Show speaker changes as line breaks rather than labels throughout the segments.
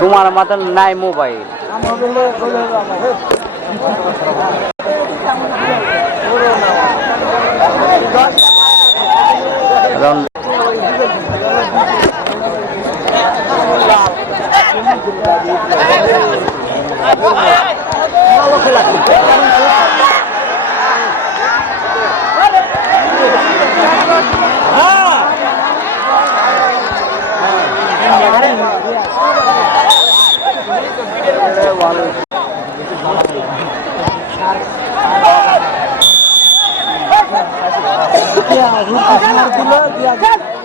তোমার মতন নাই মোবাইল। রন-
প্রায়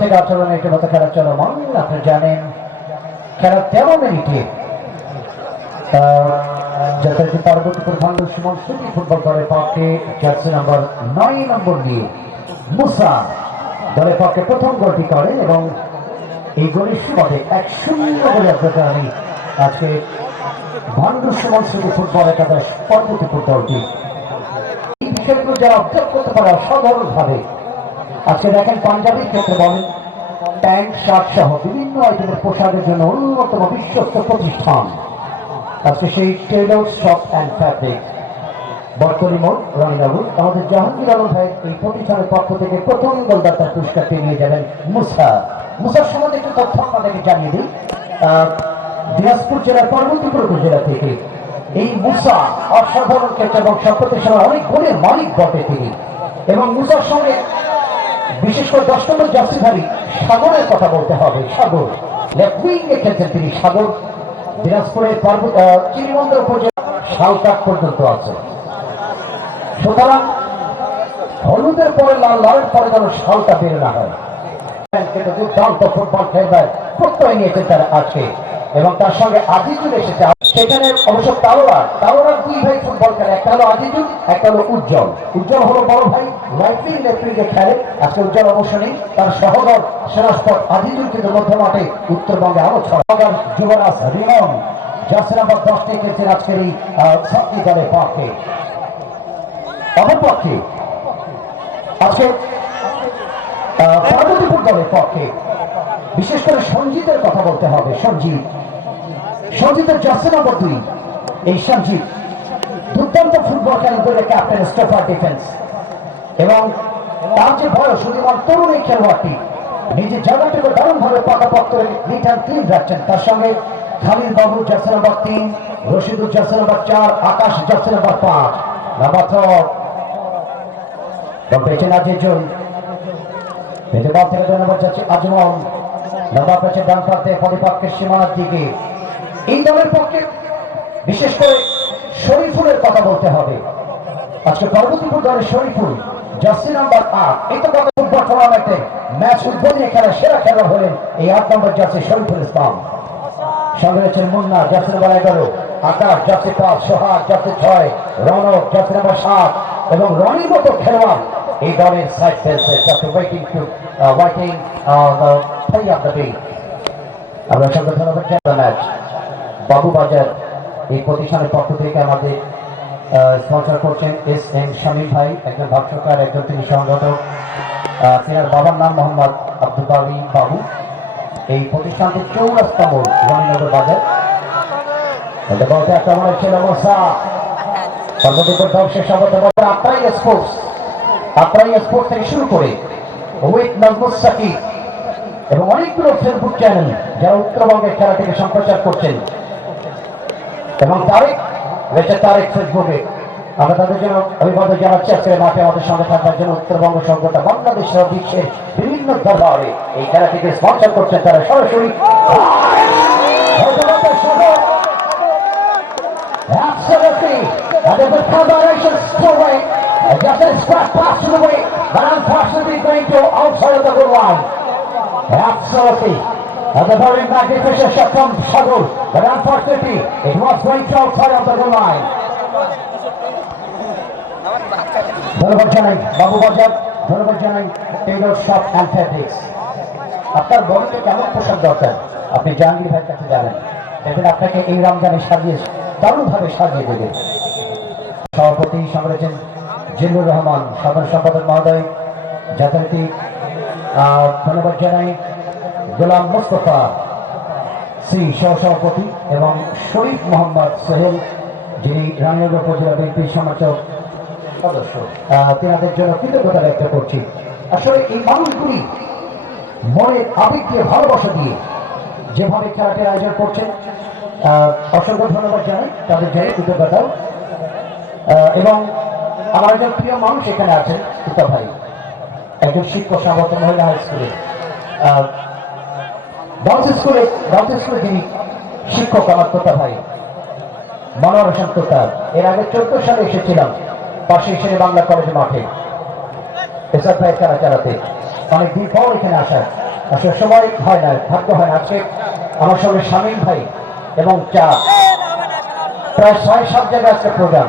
থেকে আঠারো মিনিটের মতো খেলা চলমান। আপনি জানেন, খেলা তেরো মিনিটে যথারীতি পার্বতীপুর ভাঙ্গুর সুমন ফুটবল দলের পক্ষে জার্সি নাম্বার নয় নম্বর নিয়ে মুসা দলের পক্ষে প্রথম গোলটি করে এবং এই গোলের সুবাদে এক শূন্য বলে আপনাকে আমি আজকে ভাঙ্গুর সুমন সুতি ফুটবল একাদশ পার্বতীপুর দলটি এই বিষয়গুলো যারা অবজার্ভ করতে পারে, অসাধারণভাবে আজকে দেখেন পাঞ্জাবির ক্ষেত্রে বলেন, প্যান্ট, শার্ট সহ বিভিন্ন আইটেমের পোশাকের জন্য অন্যতম বিশ্বস্ত প্রতিষ্ঠান। আজকে সেই টেলর শপ অ্যান্ড ফ্যাব্রিক বর্তনী মোড় রানীনগর আমাদের জাহাঙ্গীর আলম ভাই এই প্রতিষ্ঠানের পক্ষ থেকে প্রথম গোলদাতার পুরস্কারটি নিয়ে যাবেন মুসা। মুসার সম্বন্ধে একটু তথ্য আপনাদেরকে জানিয়ে দিই। দিনাজপুর জেলার পার্বতীপুর উপজেলা থেকে এই মুসা অসাধারণ ক্ষেত্রে এবং সম্প্রতি সময় অনেক গোলের মালিক বটে তিনি। এবং মুসার সঙ্গে বিশেষ করে দশ নম্বর যাত্রীধারী সাগরের কথা বলতে হবে সাগর। এ খেলছেন তিনি সাগর। দিনাজপুরের পর্বত আহ, চিনিবন্দর উপজেলা শালকাট পর্যন্ত আছে। সুতরাং হলুদের পরে লাল লালের পরে যেন শালটা বের না হয়। দুর্দান্ত ফুটবল প্রত্যয় নিয়েছেন তারা আজকে। এবং তার সঙ্গে আজিজুল এসেছে। সেখানে অবশ্য দুই ভাই ফুটবল খেলে। একটা হলো আজিজুল একটা হলো উজ্জ্বল। উজ্জ্বল হলো বড় ভাই রাইট উইং খেলে আজকে উজ্জ্বল নেই, তার সহদর সেনাস্পট আজিজুল কিন্তু মধ্য মাঠে উত্তরবঙ্গে আরও ছয়। যুবরাজ রিমন, জার্সি নাম্বার দশটি খেলছেন আজকের এই সাতটি দলের পক্ষে। অপরপক্ষে আজকে পার্বতীপুর দলের পক্ষে, বিশেষ করে সঞ্জিতের কথা বলতে হবে। সঞ্জিত, সঞ্জিতের জার্সি নম্বর দুই, এই সঞ্জিত, দুর্দান্ত ফুটবল খেলেন ক্যাপ্টেন স্টোফার ডিফেন্স। এবং তার যে বয়স শুধুমাত্র তরুণ খেলোয়াড়টি নিজের জায়গাটাকে দারুণভাবে পাকাপোক্ত রিটার্ন ক্লিন রাখছেন। তার সঙ্গে খালিদ বাবু জার্সি নম্বর তিন রশিদুল জার্সি নম্বর চার, আকাশ জার্সি নম্বর পাঁচ। নাম্বার পেয়েছেন আজিজুল পেতে বল থেকে নম্বর যাচ্ছে আজমল। লম্বা পেয়েছে ডান প্রান্তে সীমানার দিকে। এই দলের পক্ষে বিশেষ করে শরীফুলের কথা বলতে হবে। আজকে পরবর্তীপুর দলের শরীফুল। জার্সি নাম্বার আট। এই তো গত ফুটবল টুর্নামেন্টে ম্যাচ উদ্বোধনী খেলা, সেরা খেলা হলেন এই আট নম্বর জার্সি শরীফুল ইসলাম। সঙ্গে রয়েছেন মুন্না, জার্সি নাম্বার এগারো। আকাশ, জার্সি পাঁচ। সোহাগ, জার্সি ছয়। রনক, জার্সি নাম্বার সাত। এবং রনির মতো খেলোয়াড় এই দলের সাইড ফেলছে টু অফ দ্য আমরা সঙ্গে ম্যাচ বাবু বাজার এই প্রতিষ্ঠানের পক্ষ থেকে আমাদের স্পন্সর করছেন এস এম শামীম ভাই, একজন ভাষ্যকার, একজন তিনি সংগঠক। তেনার বাবার নাম মোহাম্মদ আব্দুল বাবি বাবু। এই প্রতিষ্ঠানটির চৌরাস্তম রণীনগর বাজার। তাদের বলতে ছিল মোসা সর্বদিকের দর্শক সর্বত বলতে আত্রাই স্পোর্টস আত্রাই স্পোর্টস থেকে শুরু করে উইথ নজমুস এবং অনেকগুলো ফেসবুক চ্যানেল যারা উত্তরবঙ্গের খেলাটিকে সম্প্রচার করছেন। এবং তারেক রয়েছে তারেক ফেসবুকে। আমরা তাদের জন্য অভিবাদন জানাচ্ছি। আজকে মাঠে আমাদের সঙ্গে থাকার জন্য উত্তরবঙ্গ সংঘটা বাংলাদেশ সহ বিশ্বের বিভিন্ন দরবারে এই খেলাটিকে স্পন্সর করছেন তারা। সরাসরি Absolutely. The very magnificent shot from Shadul, but unfortunately it was going outside of the goal line. ধন্যবাদ জানাই বাবু বাজার ধন্যবাদ জানাই টেইলর শপ অ্যান্ড ফ্যাব্রিক্স আপনার বড়তে কেমন পোশাক দরকার আপনি জাহাঙ্গীর ভাইয়ের কাছে যাবেন দেখবেন আপনাকে এই রমজানে সাজিয়ে দারুণভাবে সাজিয়ে দেবে সভাপতি রয়েছেন জিল্লুর রহমান সাধারণ সম্পাদক মহোদয় যথারীতি ধন্যবাদ জানাই গোলাম মোস্তফা শ্রী সহসভাপতি এবং শরীফ মোহাম্মদ সোহেল যিনি রানীনগর উপজেলা বিএনপির সমাচক সদস্য। তেনাদের জন্য কৃতজ্ঞতা ব্যক্ত করছি। আসলে এই মানুষগুলি মনের আবেগ দিয়ে ভালোবাসা দিয়ে যেভাবে খেলাটির আয়োজন করছেন অসংখ্য ধন্যবাদ জানাই। তাদের জন্য কৃতজ্ঞতা। আহ, এবং আমার একজন প্রিয় মানুষ এখানে আছেন পিতা ভাই। একজন শিক্ষক সামর্থ্য মহিলা হাই স্কুলে। গার্লস স্কুলে গার্লস স্কুলে যিনি শিক্ষক আমার তোতা ভাই। মনোয়ার হোসেন এর আগে চোদ্দ সালে এসেছিলাম, পাশে এসে বাংলা কলেজ মাঠে। এসব ভাই খেলা চালাতে। অনেকদিন পর এখানে আসার আসলে সময় হয় না, ভাগ্য হয় না। আজকে আমার সঙ্গে শামীম ভাই এবং চা। প্রায় ছয় সাত জায়গায় আজকে প্রোগ্রাম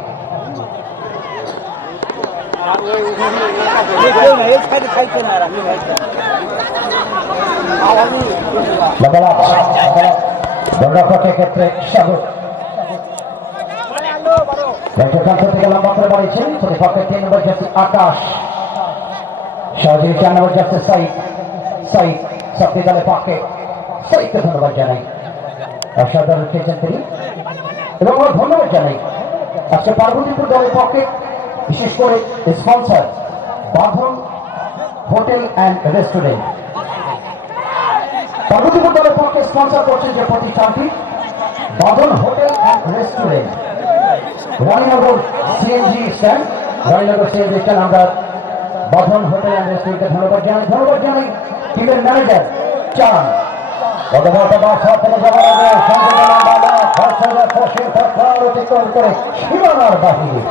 দণ্ডপথের ক্ষেত্রে স্বাগত রাজ্যপ্রান্ত থেকে লম্বা করে বাড়িয়েছেন প্রতিপক্ষের তিন নম্বর যাচ্ছে আকাশ সহযোগী চার নম্বর যাচ্ছে সাইদ সাইদ সত্যি দলে পাকে সাইদকে ধন্যবাদ ধন্যবাদ জানাই আজকে পার্বতীপুর দলের পক্ষে বিশেষ করে স্পন্সর বাঁধন হোটেল অ্যান্ড রেস্টুরেন্ট পার্বতীপুর দলের পক্ষে স্পন্সর করছেন যে প্রতিষ্ঠানটি, Bandhan hotel and restaurant Raninagar CNG stand Raninagar CNG stand আমরা বাঁধন হোটেল অ্যান্ড রেস্টুরেন্টকে ধন্যবাদ জানাই। ধন্যবাদ জানাই টিমের ম্যানেজার চান সংযোজন অতিক্রম করে সীমানার বাহিরে।